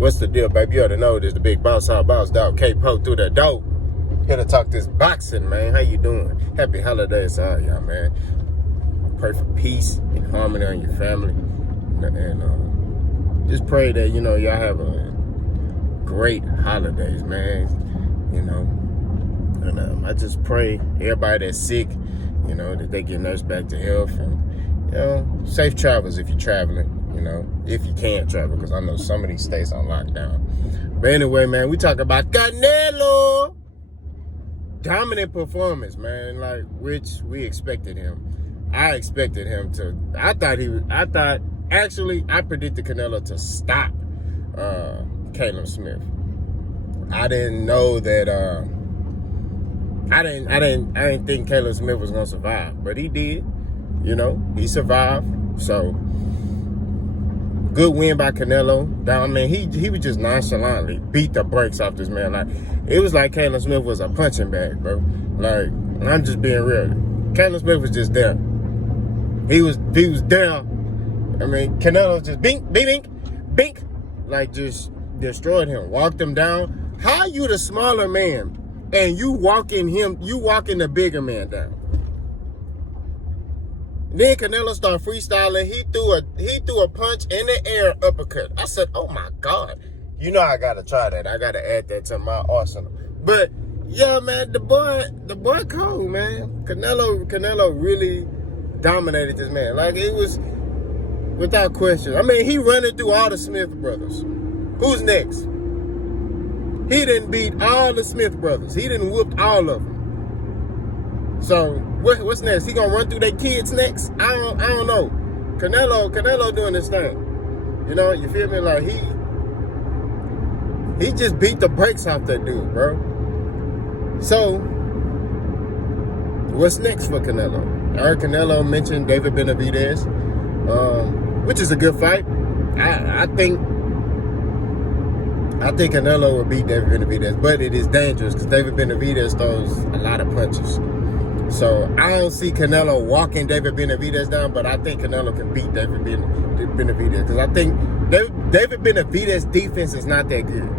What's the deal, baby? You ought to know this. The big boss, our boss, dog. K-Po through the dope. Here to talk this boxing, man. How you doing? Happy holidays to all y'all, man. Pray for peace and harmony on your family. And just pray that, y'all have a great holidays, man. And I just pray everybody that's sick, that they get nursed back to health. And, safe travels if you're traveling. If you can't travel, because I know some of these states on lockdown. But anyway, man, we talk about Canelo. Dominant performance, man, which we expected him. I expected him to. I predicted Canelo to stop Callum Smith. I didn't know that. I didn't think Callum Smith was gonna survive, but he did. He survived. So. Good win by Canelo. I mean, he was just nonchalantly beat the brakes off this man. It was like Callum Smith was a punching bag, bro. I'm just being real. Callum Smith was just there. He was there. I mean, Canelo just bink, bink, bink, just destroyed him, walked him down. How you the smaller man and you walking the bigger man down? Then Canelo started freestyling. He threw a punch in the air uppercut. I said, "Oh my God!" I gotta try that. I gotta add that to my arsenal. But yeah, man, the boy cold, man. Canelo really dominated this man. It was without question. I mean, he running through all the Smith brothers. Who's next? He didn't beat all the Smith brothers. He didn't whoop all of them. So what's next? He gonna run through their kids next? I don't know. Canelo doing this thing. You feel me? He just beat the brakes off that dude, bro. So what's next for Canelo? I heard Canelo mention David Benavidez, which is a good fight. I think Canelo will beat David Benavidez, but it is dangerous because David Benavidez throws a lot of punches. So I don't see Canelo walking David Benavidez down, but I think Canelo can beat David Benavidez because I think David Benavidez' defense is not that good.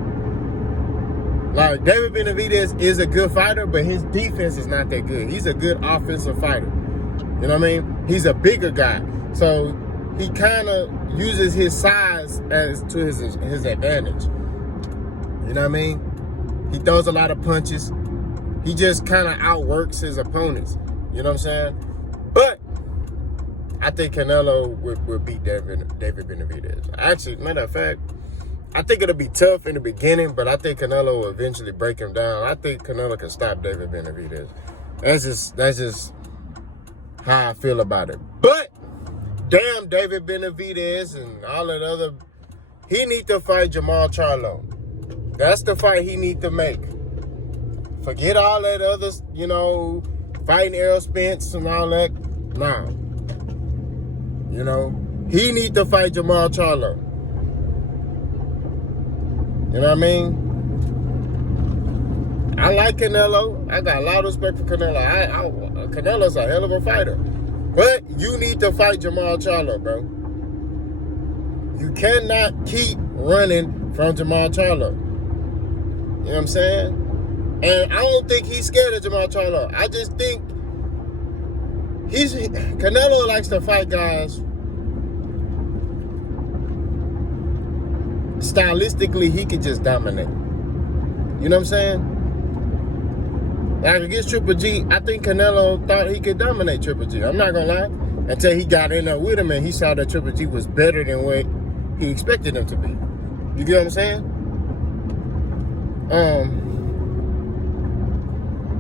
David Benavidez is a good fighter, but his defense is not that good. He's a good offensive fighter. You know what I mean? He's a bigger guy, so he kind of uses his size as to his advantage. You know what I mean? He throws a lot of punches. He just kind of outworks his opponents. You know what I'm saying? But I think Canelo will beat David Benavidez. Actually, matter of fact, I think it'll be tough in the beginning, but I think Canelo will eventually break him down. I think Canelo can stop David Benavidez. That's just how I feel about it. But damn David Benavidez and all that other, he need to fight Jamal Charlo. That's the fight he need to make. Forget all that other, fighting Errol Spence and all that. Nah. He need to fight Jamal Charlo. You know what I mean? I like Canelo. I got a lot of respect for Canelo. Canelo's a hell of a fighter. But you need to fight Jamal Charlo, bro. You cannot keep running from Jamal Charlo. You know what I'm saying? And I don't think he's scared of Jamal Charlo. I just think Canelo likes to fight guys stylistically. He can just dominate. You know what I'm saying? Against Triple G, I think Canelo thought he could dominate Triple G. I'm not gonna lie. Until he got in there with him and he saw that Triple G was better than what he expected him to be. You get what I'm saying?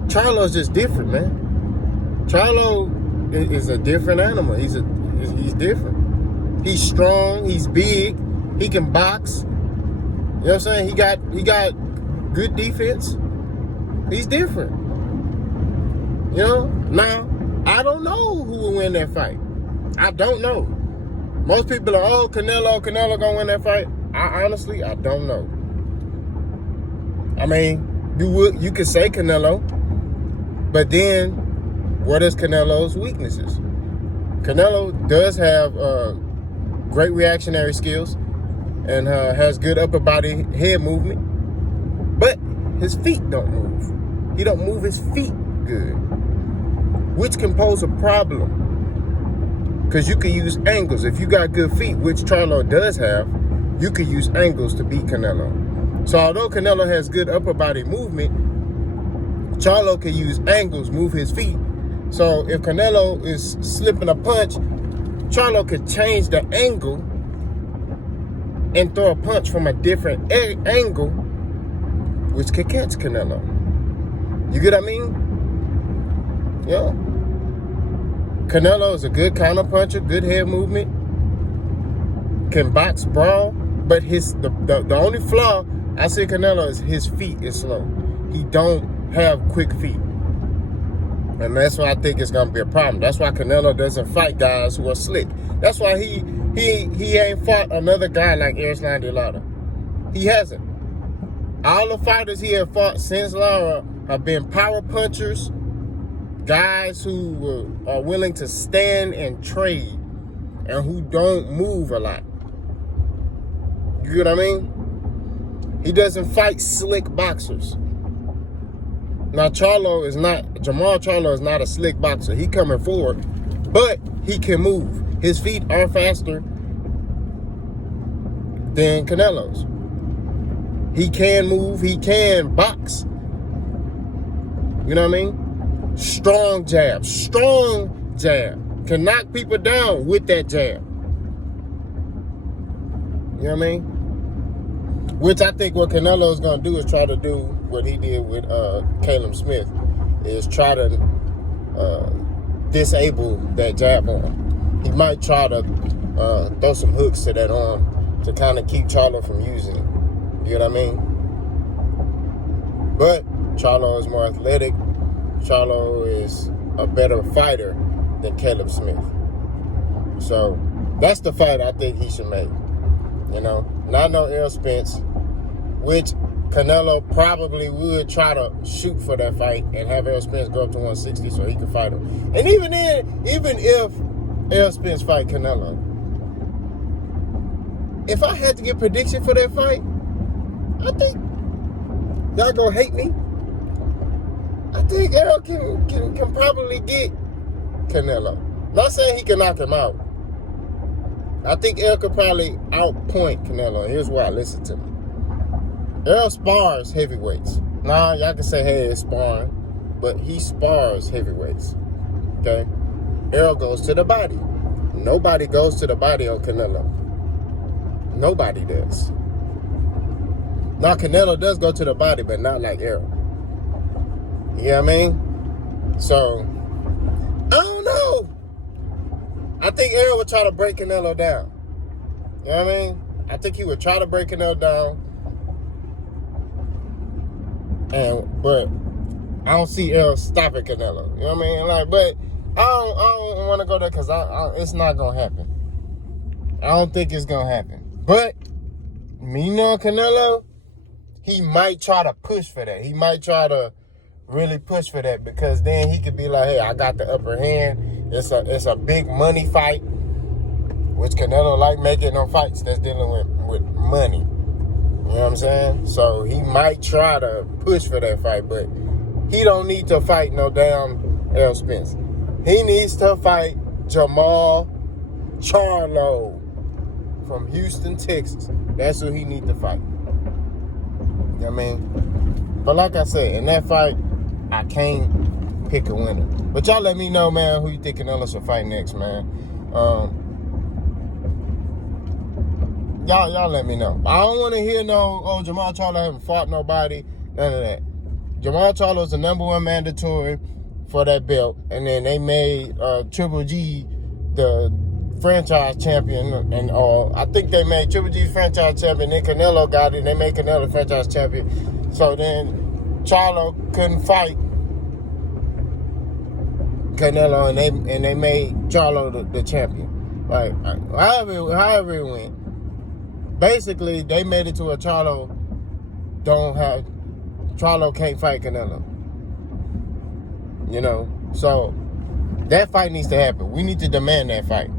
Charlo's just different, man. Charlo is a different animal. He's different. He's strong. He's big. He can box. You know what I'm saying? He got good defense. He's different. Now I don't know who will win that fight. I don't know. Most people are, Canelo gonna win that fight. I don't know. I mean, you could say Canelo. But then, what is Canelo's weaknesses? Canelo does have great reactionary skills. and has good upper body head movement, but his feet don't move. He don't move his feet good, which can pose a problem. Because you can use angles. If you got good feet, which Charlo does have, you can use angles to beat Canelo. So although Canelo has good upper body movement, Charlo can use angles, move his feet. So if Canelo is slipping a punch, Charlo could change the angle and throw a punch from a different angle, which could catch Canelo. You get what I mean? Yeah. Canelo is a good counter puncher, good head movement, can box, brawl, but the only flaw I see Canelo is his feet is slow. He don't have quick feet. And that's why I think it's gonna be a problem. That's why Canelo doesn't fight guys who are slick. That's why he ain't fought another guy like Erislandy Lara. He hasn't. All the fighters he have fought since Lara have been power punchers, guys who are willing to stand and trade and who don't move a lot. You get what I mean? He doesn't fight slick boxers. Now Jamal Charlo is not a slick boxer. He coming forward, but he can move. His feet are faster than Canelo's. He can move, he can box. You know what I mean? Strong jab. Can knock people down with that jab. You know what I mean? Which I think what Canelo is going to do is try to do what he did with Callum Smith, is try to disable that jab arm. He might try to throw some hooks to that arm to kind of keep Charlo from using it. You know what I mean? But Charlo is more athletic. Charlo is a better fighter than Caleb Smith. So that's the fight I think he should make. You know, not no Errol Spence, which Canelo probably would try to shoot for that fight and have Errol Spence go up to 160 so he can fight him. And even if Errol Spence fight Canelo, if I had to give prediction for that fight, I think y'all gonna hate me. I think Errol can probably get Canelo. Not saying he can knock him out. I think Errol could probably outpoint Canelo. Here's why. Listen to me. Errol spars heavyweights. Now, y'all can say, hey, it's sparring, but he spars heavyweights. Okay? Errol goes to the body. Nobody goes to the body on Canelo. Nobody does. Now, Canelo does go to the body, but not like Errol. You know what I mean? So, I don't know. I think Errol would try to break Canelo down. You know what I mean? I think he would try to break Canelo down. But I don't see Errol stopping Canelo. You know what I mean? But I don't want to go there because it's not going to happen. I don't think it's going to happen. But, me knowing Canelo, he might try to push for that. He might try to really push for that because then he could be like, hey, I got the upper hand. It's a big money fight, which Canelo like making no fights that's dealing with money. You know what I'm saying? So he might try to push for that fight, but he don't need to fight no damn Errol Spence. He needs to fight Jamal Charlo from Houston, Texas. That's who he needs to fight. You know what I mean? But like I said, in that fight, I can't pick a winner. But y'all let me know, man, who you think Canelo should fight next, man. Y'all let me know. I don't want to hear Jamal Charlo haven't fought nobody. None of that. Jamal Charlo is the #1 mandatory for that belt. And then they made Triple G the franchise champion and all. I think they made Triple G franchise champion. Then Canelo got it. And they made Canelo franchise champion. So then Charlo couldn't fight Canelo, and they made Charlo the champion. Like however it went. Basically, they made it to a Charlo can't fight Canelo. You know, so that fight needs to happen. We need to demand that fight.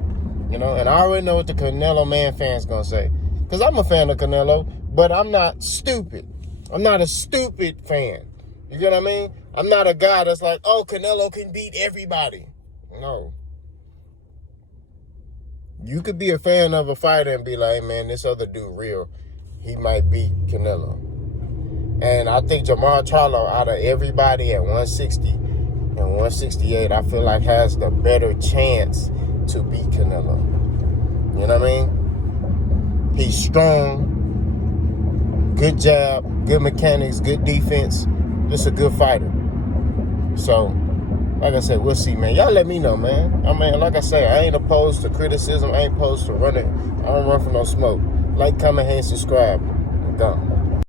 You know, and I already know what the Canelo Man fans gonna say. Because I'm a fan of Canelo, but I'm not stupid. I'm not a stupid fan. You get what I mean? I'm not a guy that's like, oh, Canelo can beat everybody. No. You could be a fan of a fighter and be like, hey, man, this other dude real. He might beat Canelo. And I think Jamal Charlo, out of everybody at 160 and 168, I feel like has the better chance to beat Canelo. You know what I mean? He's strong, good jab, good mechanics, good defense. Just a good fighter. So, like I said, we'll see, man. Y'all let me know, man. I mean, like I say, I ain't opposed to criticism. I ain't opposed to running. I don't run for no smoke. Like, comment, and subscribe. I'm done.